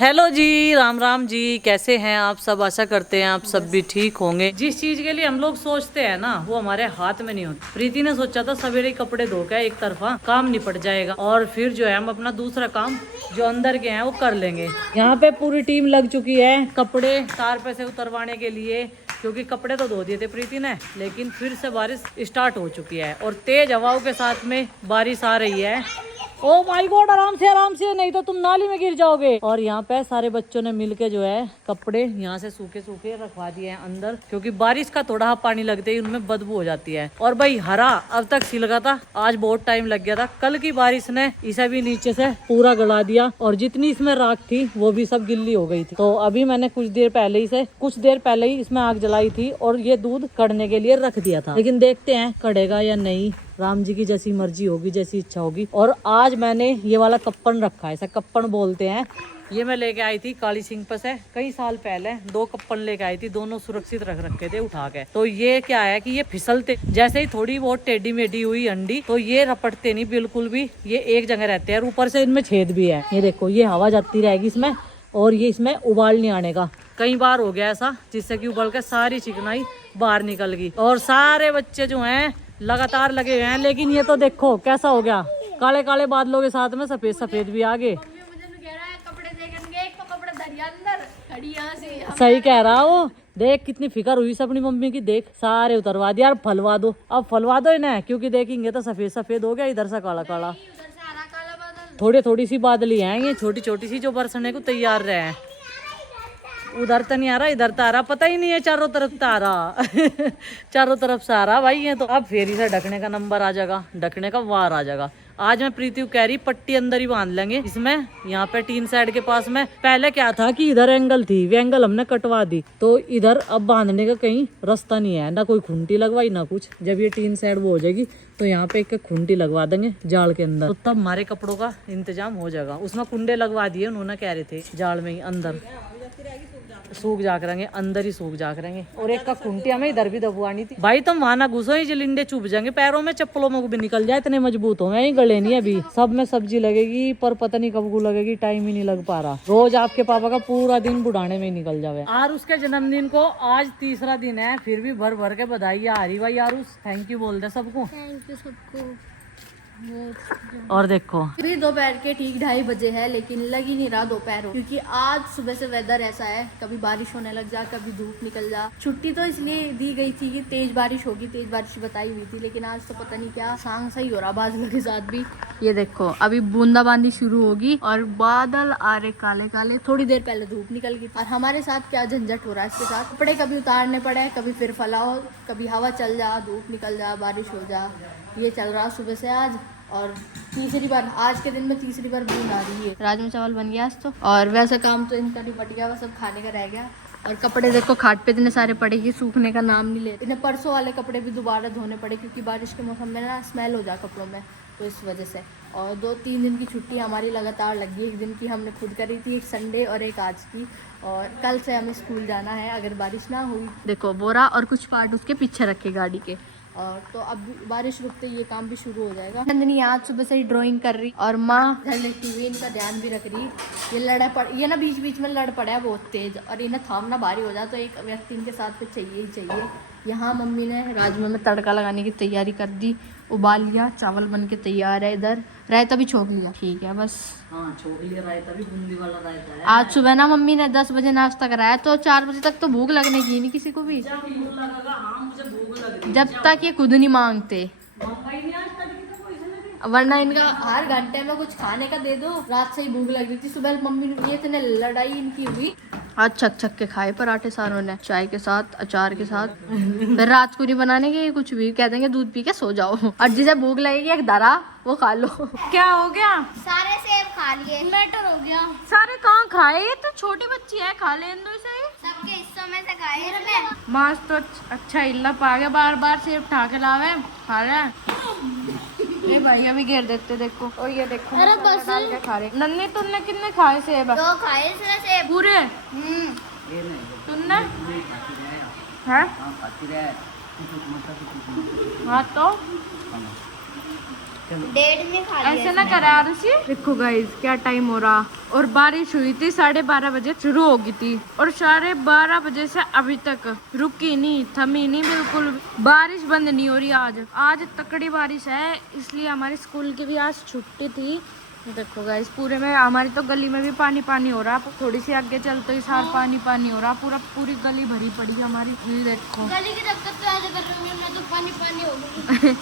Hello जी, राम राम जी। कैसे हैं आप सब? आशा करते हैं आप सब भी ठीक होंगे। जिस चीज के लिए हम लोग सोचते हैं ना, वो हमारे हाथ में नहीं होती। प्रीति ने सोचा था सवेरे कपड़े धो के एक तरफा काम निपट जाएगा और फिर जो है हम अपना दूसरा काम जो अंदर के हैं वो कर लेंगे। यहाँ पे पूरी टीम लग चुकी है कपड़े तार पे से उतरवाने के लिए, क्योंकि कपड़े तो धो दिए थे प्रीति ने, लेकिन फिर से बारिश स्टार्ट हो चुकी है और तेज हवाओं के साथ में बारिश आ रही है। ओ माय गॉड, आराम से नहीं तो तुम नाली में गिर जाओगे। और यहाँ पे सारे बच्चों ने मिलके जो है कपड़े यहाँ से सूखे सूखे रखवा दिए हैं अंदर, क्योंकि बारिश का थोड़ा पानी लगते ही उनमें बदबू हो जाती है। और भाई हरा अब तक सिल लगा था, आज बहुत टाइम लग गया था। कल की बारिश ने इसे भी नीचे से पूरा गला दिया और जितनी इसमें राख थी वो भी सब गिल्ली हो गई थी। तो अभी मैंने कुछ देर पहले ही इसमें आग जलाई थी और ये दूध कढ़ने के लिए रख दिया था, लेकिन देखते हैं कढ़ेगा या नहीं। राम जी की जैसी मर्जी होगी, जैसी इच्छा होगी। और आज मैंने ये वाला कप्पन रखा है, ऐसा कप्पन बोलते हैं। ये मैं लेके आई थी काली सिंह पर से कई साल पहले, 2 कप्पन लेके आई थी, दोनों सुरक्षित रख रखे थे उठा के। तो ये क्या है कि ये फिसलते जैसे ही थोड़ी बहुत टेढ़ी मेढ़ी हुई अंडी तो ये रपटते नहीं बिल्कुल भी, ये एक जगह रहते हैं। ऊपर से इनमें छेद भी है, ये देखो ये हवा जाती रहेगी इसमें और ये इसमें उबाल नहीं आने का। कई बार हो गया ऐसा जिससे कि उबल के सारी चिकनाई बाहर निकल गई और सारे बच्चे जो हैं लगातार लगे हुए हैं। लेकिन ये तो देखो कैसा हो गया, काले काले बादलों के साथ में सफेद सफेद भी आगे। सही कह रहा वो, देख कितनी फिक्र हुई से अपनी मम्मी की। देख सारे उतरवा दिया, फलवा दो, अब फलवा दो इन्हें, क्योंकि देखेंगे तो सफेद सफेद हो गया, इधर से काला काला। थोड़ी थोड़ी सी बादली हैं ये, छोटी छोटी सी जो बरसने को तैयार रहे हैं। उधर तो नहीं आ रहा, इधर तो आ रहा, पता ही नहीं है चारों तरफ तो आ रहा चारों तरफ से आ रहा भाई। ये तो अब फेरी से ढकने का नंबर आ जाएगा, ढकने का वार आ जाएगा। आज मैं प्रीति को कह रही पट्टी अंदर ही बांध लेंगे इसमें, यहाँ पे टीन साइड के पास में। पहले क्या था कि इधर एंगल थी, वे एंगल हमने कटवा दी, तो इधर अब बांधने का कहीं रास्ता नहीं है, ना कोई खूंटी लगवाई ना कुछ। जब ये टीन साइड वो हो जाएगी तो यहाँ पे एक खूंटी लगवा देंगे जाल के अंदर, तो तब हमारे कपड़ों का इंतजाम हो जाएगा। उसमें कुंडे लगवा दिए उन्होंने, कह रहे थे जाल में ही अंदर सूख जा करेंगे, अंदर ही सूख जा करेंगे। और एक का खूंटी हमें इधर भी दबवानी थी। भाई तुम वहां ना घुसो, ही जलिंडे चुभ जाएंगे पैरों में, चप्पलों में भी निकल जाए, इतने मजबूत हो गए गले नहीं। अभी सब में सब्जी लगेगी पर पता नहीं कब को लगेगी, टाइम ही नहीं लग पा रहा। रोज आपके पापा का पूरा दिन बुढ़ाने में ही निकल जावे। और उसके जन्मदिन को आज तीसरा दिन है, फिर भी भर भर के बधाई आ रही भाई। यार थैंक यू बोल दे सबको। थैंक यू सबको। और देखो अभी दोपहर के ठीक 2:30 बजे है, लेकिन लग ही नहीं रहा दोपहर हो, क्योंकि आज सुबह से वेदर ऐसा है, कभी बारिश होने लग जा, कभी धूप निकल जा। छुट्टी तो इसलिए दी गई थी कि तेज बारिश होगी, तेज बारिश बताई हुई थी, लेकिन आज तो पता नहीं क्या सांग सही हो रहा बादलों के साथ भी। ये देखो अभी बूंदाबांदी शुरू होगी और बादल आ रहे काले काले। थोड़ी देर पहले धूप निकल गई और हमारे साथ क्या झंझट हो रहा है इसके साथ। कपड़े कभी उतारने पड़े, कभी फिर फैलाओ, कभी हवा चल जा, धूप निकल जा, बारिश हो जा, ये चल रहा सुबह से आज। और तीसरी बार आज के दिन में तीसरी बार बूंद आ रही है। राजमा चावल बन गया आज तो, और वैसा काम तो इनका निपट गया, सब खाने का रह गया। और कपड़े देखो खाट पे इतने सारे पड़े कि सूखने का नाम नहीं लेते। इन्हें परसों वाले कपड़े भी दोबारा धोने पड़े, क्योंकि बारिश के मौसम में ना स्मेल हो जाए कपड़ों में, तो इस वजह से। और 2-3 दिन की छुट्टी हमारी लगातार लगी। एक दिन की हमने खुद करी थी, एक संडे और एक आज की। और कल से हमें स्कूल जाना है अगर बारिश ना हुई। देखो बोरा और कुछ पार्ट उसके पीछे रखे गाड़ी के। और तो अब बारिश रुकते ये काम भी शुरू हो जाएगा। नंदनी आज सुबह से ही ड्राइंग कर रही और माँ घर लेती हुई इनका ध्यान भी रख रही। ये ना बीच बीच में लड़ पड़ा है बहुत तेज, और इन्हें थामना भारी हो जाए, तो एक व्यक्ति इनके साथ पे चाहिए ही चाहिए। यहाँ मम्मी ने राजमा में तड़का लगाने की तैयारी कर दी, उबाल लिया, चावल बन के तैयार है। इधर रायता भी छोक लिया, ठीक है बस। हाँ छोक लिया रायता भी, बूंदी वाला रायता है। आज सुबह ना मम्मी ने 10 बजे नाश्ता कराया, तो 4 बजे तक तो भूख लगने की नहीं किसी को भी, जब तक ये खुद नहीं मांगते। वरना इनका हर घंटे में कुछ खाने का दे दो। रात से ही भूख लग रही थी, सुबह मम्मी ने इतने लड़ाई इनकी हुई। आज छक छक के खाए पराठे सारों ने, चाय के साथ, अचार के साथ। फिर रात को नहीं बनाने के कुछ भी, कह देंगे दूध पी के सो जाओ। और जिसे भूख लगेगी एक दरा वो खा लो। क्या हो गया? सारे सेब खा लिए, मटर हो गया। सारे कहाँ खाए? ये तो छोटी बच्ची है, खा ले दो इसे। सबके हिस्सों में से खाए इसने। मास तो अच्छा हिल्ला पा गया, बार बार सेब उठा के लावे, खा रहे। ये भाई अभी घेर देते देखो। और ये देखो अरे बस खा रहे। नन्नी तुमने कितने खाए सेब? 2 खाए इसने सेब पूरे। तुमने? हाँ हाँ तो डेढ़ में खा लिया ऐसे ना करा आरुषि। देखो गाइस क्या टाइम हो रहा, और बारिश हुई थी 12:30 बजे शुरू हो गई थी, और 12:30 बजे से अभी तक रुकी नहीं, थमी नहीं बिल्कुल। बारिश बंद नहीं हो रही। आज तकड़ी बारिश है, इसलिए हमारे स्कूल की भी आज छुट्टी थी। देखो गाइस पूरे में हमारी तो गली में भी पानी पानी हो रहा, थोड़ी सी आगे चलते ही सार पानी पानी हो रहा, पूरी गली भरी पड़ी है हमारी। ये देखो गली की दिक्कत तो ऐसे कर रही हूँ मैं, तो पानी पानी हो गई।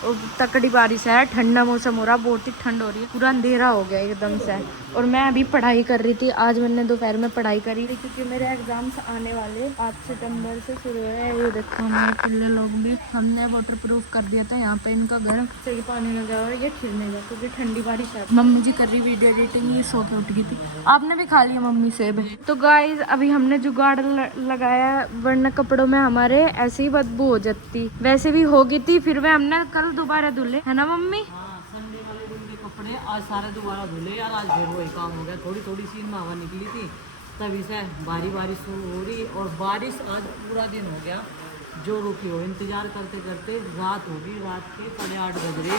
और तकड़ी बारिश है, ठंडा मौसम हो रहा, बहुत ही ठंड हो रही है, पूरा अंधेरा हो गया एकदम से। और मैं अभी पढ़ाई कर रही थी, आज मैंने दोपहर में पढ़ाई करी थी क्योंकि मेरे एग्जाम्स आने वाले 8 सितंबर से शुरू है। ये देखो हमारे पिल्ले लोग भी, हमने वाटर प्रूफ कर दिया था यहाँ पे इनका घर, से पानी लगा हुआ है, ये खिलने गया क्योंकि ठंडी बारिश है। मम्मी जी कर रही वीडियो एडिटिंग, ये सो के उठ गई थी। आपने भी खा लिया मम्मी से भी। तो गाइज अभी हमने जुगाड़ लगाया, वरना कपड़ों में हमारे ऐसे ही बदबू हो जाती, वैसे भी हो गई थी, फिर वे हमने कल दोबारा धुले, है ना मम्मी? हाँ, संडे वाले दिन के कपड़े आज सारे दोबारा धुले यार। आज फिर वही काम हो गया, थोड़ी थोड़ी सी हवा निकली थी तभी से भारी बारिश शुरू हो रही, और बारिश आज पूरा दिन हो गया जो रुकी हो। इंतजार करते करते रात होगी, रात के 8:30 बज रहे,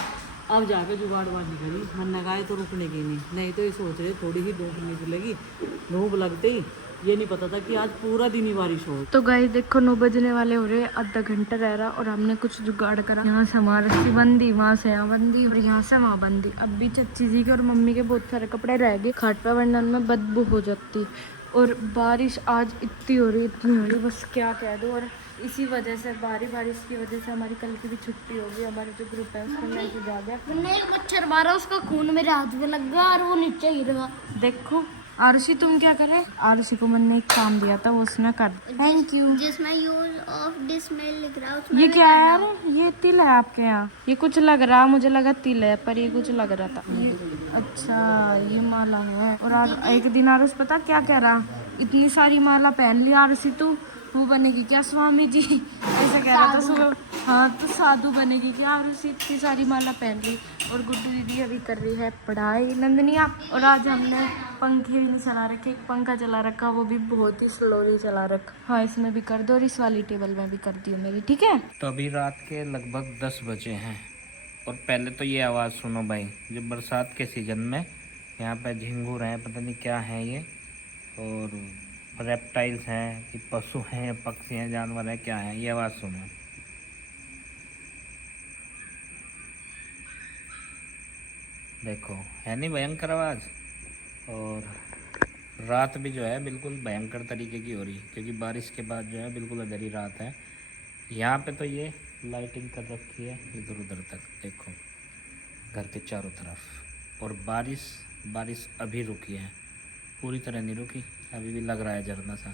अब जाके जुगाड़बाजी करी। मन लगाए तो रुकने की नहीं तो ये सोच रहे थोड़ी ही धूप निकलेगी, धूप लगते ही ये नहीं पता था कि आज पूरा दिन ही बारिश हो। तो गाइस देखो 9 बजने वाले हो रहे, आधा घंटा रह रहा, और हमने कुछ जुगाड़ करा। यहाँ से हमारा रस्सी बंदी, वहाँ से यहाँ बंदी, और यहाँ से वहाँ बंदी। अब भी चच्ची जी के और मम्मी के बहुत सारे कपड़े रह गए खाट पे, वरना उनमें बदबू हो जाती। और बारिश आज इतनी हो रही, बस क्या कह दो। और इसी वजह से बारिश की वजह से हमारी कल की भी छुट्टी हो गई। हमारा जो ग्रुप है उसमें मैसेज आ गया, मैंने एक मच्छर मारा, उसका खून मेरे हाथ में लग गया और वो नीचे गिर गया। देखो आरुषि तुम क्या करे? आरुषि को मैंने एक काम दिया था, वो उसने कर। Thank you. जिसमें यूज ऑफ डिसमेल लिख रहा है उसमें ये क्या है यार? ये तिल है आपके यहाँ? ये कुछ लग रहा, मुझे लगा तिल है, पर ये कुछ लग रहा था ये। अच्छा ये माला है। और एक दिन आरुष पता क्या कह रहा, इतनी सारी माला पहन ली आरुषि, तू वो बनेगी क्या स्वामी जी, ऐसा कह रहा था सुबह। हाँ तो साधु बनेगी क्या आरुषि, इतनी सारी माला पहन ली। और गुड्डू दीदी अभी कर रही है पढ़ाई, नंदनिया। और आज हमने पंखे भी नहीं चला रखे, एक पंखा चला रखा, वो भी बहुत ही स्लोली चला रखा। हाँ इसमें भी कर दो, और इस वाली टेबल में भी कर दी मेरी, ठीक है? तो अभी रात के लगभग 10 बजे हैं, और पहले तो ये आवाज़ सुनो भाई, जो बरसात के सीज़न में यहाँ पे झिंगुर हैं, पता नहीं क्या है ये, और रेप्टाइल्स हैं कि पशु हैं, पक्षी हैं, जानवर हैं, क्या है, ये आवाज़ सुनो। देखो है नहीं भयंकर आवाज़। और रात भी जो है बिल्कुल भयंकर तरीके की हो रही है, क्योंकि बारिश के बाद जो है बिल्कुल अंधेरी रात है। यहाँ पे तो ये लाइटिंग कर रखी है इधर उधर तक, देखो घर के चारों तरफ। और बारिश अभी रुकी है, पूरी तरह नहीं रुकी, अभी भी लग रहा है झरना सा,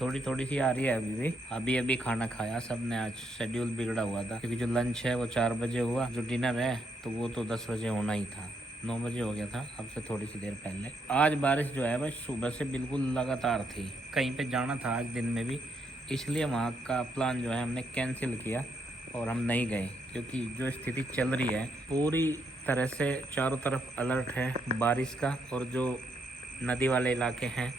थोड़ी थोड़ी सी आ रही है अभी अभी खाना खाया सबने। आज शेड्यूल बिगड़ा हुआ था, क्योंकि जो लंच है वो 4 बजे हुआ, जो डिनर है तो वो तो 10 बजे होना ही था, 9 बजे हो गया था अब से थोड़ी सी देर पहले। आज बारिश जो है भाई सुबह से बिल्कुल लगातार थी, कहीं पे जाना था आज दिन में भी, इसलिए वहाँ का प्लान जो है हमने कैंसिल किया और हम नहीं गए, क्योंकि जो स्थिति चल रही है पूरी तरह से चारों तरफ अलर्ट है बारिश का। और जो नदी वाले इलाके हैं,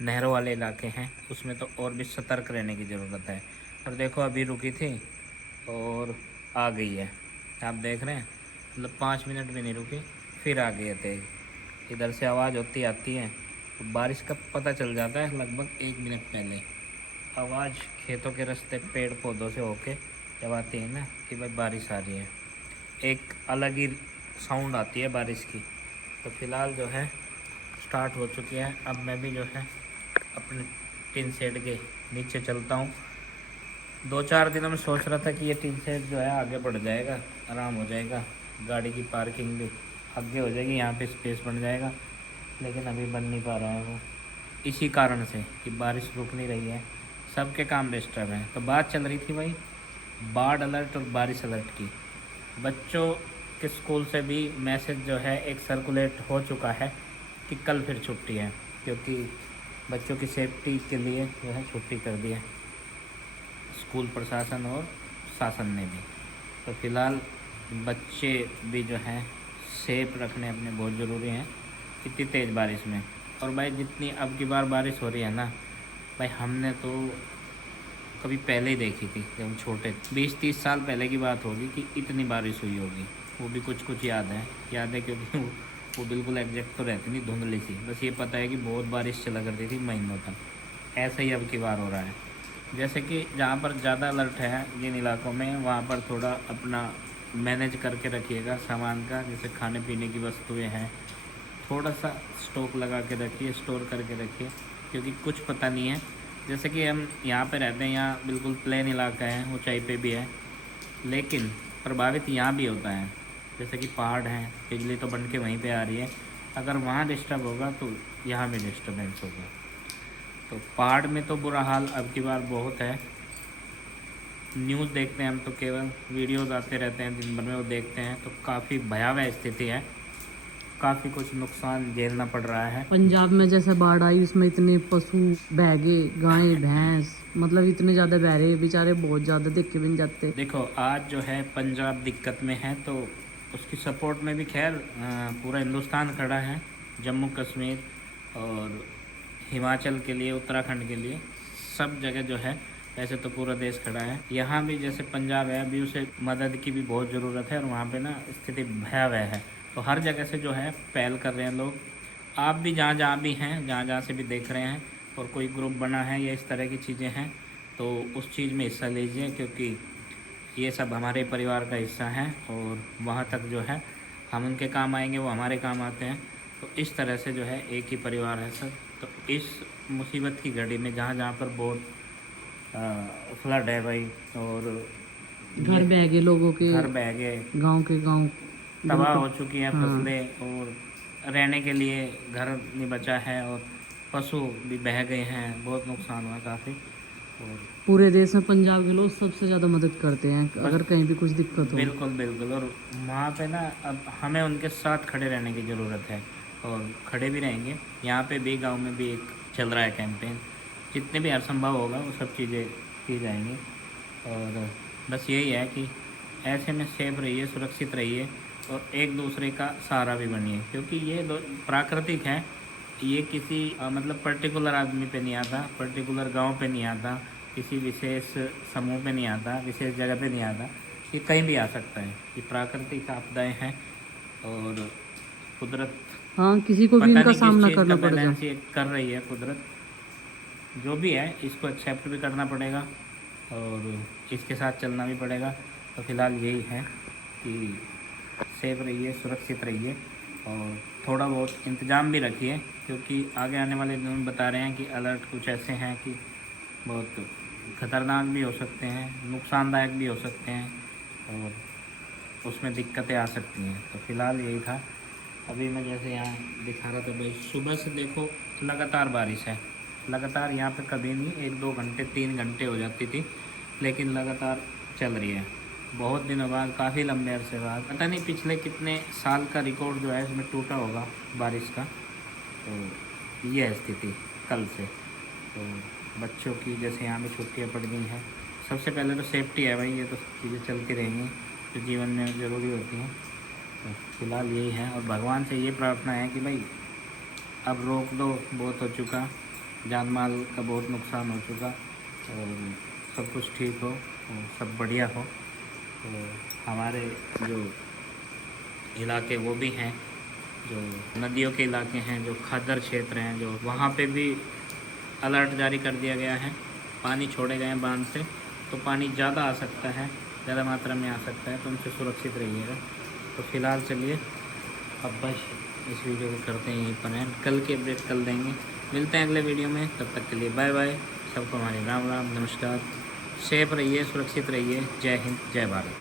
नहरों वाले इलाके हैं, उसमें तो और भी सतर्क रहने की ज़रूरत है। और देखो अभी रुकी थी और आ गई है, आप देख रहे हैं, मतलब 5 मिनट भी नहीं रुकी, फिर आ गई है तेज़। इधर से आवाज़ होती आती है, तो बारिश का पता चल जाता है लगभग 1 मिनट पहले। आवाज़ खेतों के रास्ते पेड़ पौधों से होके जब आती है ना कि भाई बारिश आ रही है, एक अलग ही साउंड आती है बारिश की। तो फ़िलहाल जो है स्टार्ट हो चुकी है, अब मैं भी जो है अपने टिन शेड के नीचे चलता हूँ। 2-4 दिनों में सोच रहा था कि ये टिन शेड जो है आगे बढ़ जाएगा, आराम हो जाएगा, गाड़ी की पार्किंग भी आगे हो जाएगी, यहाँ पे स्पेस बन जाएगा, लेकिन अभी बन नहीं पा रहा है वो, इसी कारण से कि बारिश रुक नहीं रही है, सबके काम डिस्टर्ब हैं। तो बात चल रही थी भाई बाढ़ अलर्ट और बारिश अलर्ट की। बच्चों के स्कूल से भी मैसेज जो है एक सर्कुलेट हो चुका है कि कल फिर छुट्टी है, क्योंकि बच्चों की सेफ्टी के लिए जो है छुट्टी कर दी है स्कूल प्रशासन और शासन ने भी। तो फिलहाल बच्चे भी जो हैं सेफ रखने अपने बहुत ज़रूरी हैं इतनी तेज़ बारिश में। और भाई जितनी अब की बार बारिश हो रही है ना भाई, हमने तो कभी पहले ही देखी थी जब हम छोटे, 20-30 साल पहले की बात होगी कि इतनी बारिश हुई होगी। वो भी कुछ कुछ याद है क्योंकि वो बिल्कुल एग्जैक्ट तो रहती नहीं, धुंधली सी। बस ये पता है कि बहुत बारिश चला करती थी महीनों तक। ऐसा ही अब की बार हो रहा है। जैसे कि जहाँ पर ज़्यादा अलर्ट है जिन इलाकों में, वहाँ पर थोड़ा अपना मैनेज करके रखिएगा सामान का। जैसे खाने पीने की वस्तुएं हैं, थोड़ा सा स्टॉक लगा के रखिए, स्टोर करके रखिए, क्योंकि कुछ पता नहीं है। जैसे कि हम यहाँ पे रहते हैं, यहाँ बिल्कुल प्लेन इलाका है, ऊंचाई पे भी है, लेकिन प्रभावित यहाँ भी होता है। जैसे कि पहाड़ हैं, बिजली तो बन के वहीं पे आ रही है। अगर वहाँ डिस्टर्ब होगा तो यहाँ भी डिस्टर्बेंस होगा। तो पहाड़ में तो बुरा हाल अब की बार बहुत है। न्यूज़ देखते हैं हम तो, केवल वीडियोज़ आते रहते हैं दिन भर में, वो देखते हैं तो काफ़ी भयावह स्थिति है। काफ़ी कुछ नुकसान झेलना पड़ रहा है। पंजाब में जैसे बाढ़ आई, उसमें इतने पशु बह गए, गाय भैंस, मतलब इतने ज़्यादा बह रहे बेचारे, बहुत ज़्यादा देख के भी नहीं जाते। देखो आज जो है पंजाब दिक्कत में है, तो उसकी सपोर्ट में भी खैर पूरा हिंदुस्तान खड़ा है। जम्मू कश्मीर और हिमाचल के लिए, उत्तराखंड के लिए, सब जगह जो है, वैसे तो पूरा देश खड़ा है। यहाँ भी जैसे पंजाब है, अभी उसे मदद की भी बहुत ज़रूरत है और वहाँ पे ना स्थिति भयावह है। तो हर जगह से जो है पहल कर रहे हैं लोग। आप भी जहाँ जहाँ भी हैं, जहाँ जहाँ से भी देख रहे हैं और कोई ग्रुप बना है या इस तरह की चीज़ें हैं, तो उस चीज़ में हिस्सा लीजिए, क्योंकि ये सब हमारे परिवार का हिस्सा है और वहाँ तक जो है हम उनके काम आएंगे, वो हमारे काम आते हैं। तो इस तरह से जो है एक ही परिवार है सब। तो इस मुसीबत की घड़ी में जहाँ जहाँ पर बहुत फ्लड है भाई, और घर बह गए, लोगों के घर बह गए, गांव के गांव तबाह हो चुकी हैं फसलें, और रहने के लिए घर नहीं बचा है, और पशु भी बह गए हैं, बहुत नुकसान हुआ काफ़ी। और पूरे देश में पंजाब के लोग सबसे ज़्यादा मदद करते हैं अगर कहीं भी कुछ दिक्कत हो। बिल्कुल बिल्कुल। और वहाँ पे ना अब हमें उनके साथ खड़े रहने की ज़रूरत है, और खड़े भी रहेंगे। यहाँ पे भी गांव में भी एक चल रहा है कैंपेन, जितने भी असंभव होगा वो सब चीज़ें की जाएंगी। और बस यही है कि ऐसे में सेफ रहिए, सुरक्षित रहिए, और एक दूसरे का सहारा भी बनिए, क्योंकि ये प्राकृतिक है। ये किसी मतलब पर्टिकुलर आदमी पे नहीं आता, पर्टिकुलर गांव पे नहीं आता, किसी विशेष समूह पे नहीं आता, विशेष जगह पे नहीं आता। ये कहीं भी आ सकता है। ये प्राकृतिक आपदाएं हैं और कुदरत हाँ, किसी को भी इनका सामना करना पड़ जाए। ये कर रही है कुदरत। जो भी है इसको एक्सेप्ट भी करना पड़ेगा और इसके साथ चलना भी पड़ेगा। तो फिलहाल यही है कि सेफ रहिए, सुरक्षित रहिए, और थोड़ा बहुत इंतज़ाम भी रखिए, क्योंकि आगे आने वाले दिनों में बता रहे हैं कि अलर्ट कुछ ऐसे हैं कि बहुत ख़तरनाक भी हो सकते हैं, नुकसानदायक भी हो सकते हैं, और उसमें दिक्कतें आ सकती हैं। तो फिलहाल यही था। अभी मैं जैसे यहाँ दिखा रहा था भाई, सुबह से देखो लगातार बारिश है। लगातार यहाँ पे कभी नहीं 1-2 घंटे 3 घंटे हो जाती थी, लेकिन लगातार चल रही है। बहुत दिनों बाद, काफ़ी लंबे अरसे बाद, पता नहीं पिछले कितने साल का रिकॉर्ड जो है इसमें टूटा होगा बारिश का। तो ये है स्थिति कल से। तो बच्चों की जैसे यहाँ पे छुट्टियाँ पड़ गई हैं, सबसे पहले तो सेफ्टी है भाई, ये तो चीज़ें चलती रहेंगी जो जीवन में ज़रूरी होती हैं। तो फिलहाल यही है, और भगवान से ये प्रार्थना है कि भाई अब रोक दो, बहुत हो चुका, जान माल का बहुत नुकसान हो चुका, और सब कुछ ठीक हो और सब बढ़िया हो। तो हमारे जो इलाके वो भी हैं, जो नदियों के इलाके हैं, जो खादर क्षेत्र हैं, जो वहाँ पे भी अलर्ट जारी कर दिया गया है। पानी छोड़े गए हैं बांध से, तो पानी ज़्यादा आ सकता है, ज़्यादा मात्रा में आ सकता है, तो उनसे सुरक्षित रहिएगा। तो फिलहाल चलिए अब बस इस वीडियो को करते हैं यहीं पर एंड। कल की अपडेट कल देंगे। मिलते हैं अगले वीडियो में, तब तक के लिए बाय बाय। सबको हमारे राम राम, नमस्कार। सेफ रहिए, सुरक्षित रहिए। जय हिंद, जय भारत।